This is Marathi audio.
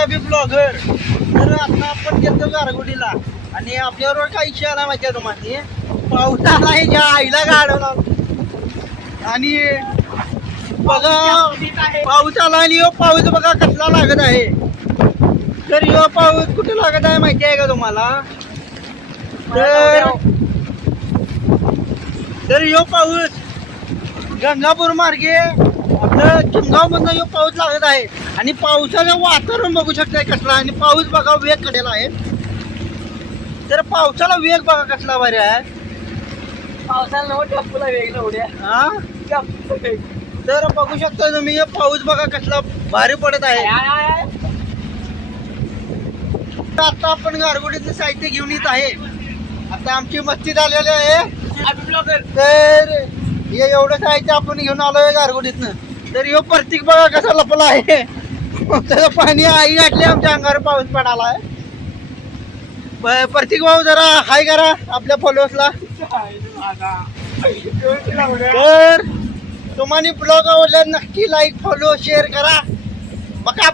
गुलाबी ब्लॉगर. तर आता आपण गेलो गारगोटीला आणि आपल्याबरोबर काही विषय आला माहिती आहे तुम्हाला. पाऊस आला आहे ज्या आईला गाडवला आणि बघा पाऊस आला आणि ह्यो पाऊस बघा कसला लागत आहे. तर ह्यो पाऊस कुठे लागत आहे माहिती आहे का तुम्हाला. तर ह्यो पाऊस गंगापूर मार्गे आपलं चिमगाव मधनं ह्यो पाऊस लागत आहे आणि पावसाचं वातावरण बघू शकताय कसला आणि पाऊस बघा वेग कडेला आहे. तर पावसाला वेग बघा कसला भारी आहे. पावसाला टप्पूला वेगळं उड्या हा तर बघू शकता तुम्ही हे पाऊस बघा कसला भारी पडत आहे. आता आपण गारगोटीचं साहित्य घेऊन येत आहे. आता आमची मस्ती झालेली आहे. तर हे एवढं साहित्य आपण घेऊन आलोय गारगोटीतनं. तर ह्यो प्रतीक बघा कसा लपला आहे. त्याचं पाणी आई गाठली आमच्या अंगावर पाऊस पडाला आहे. प्रतीक भाऊ जरा हाय करा आपल्या फॉलोअर्सला. तर तुम्हाला ब्लॉग आवडला नक्की लाईक फॉलो शेअर करा. बघा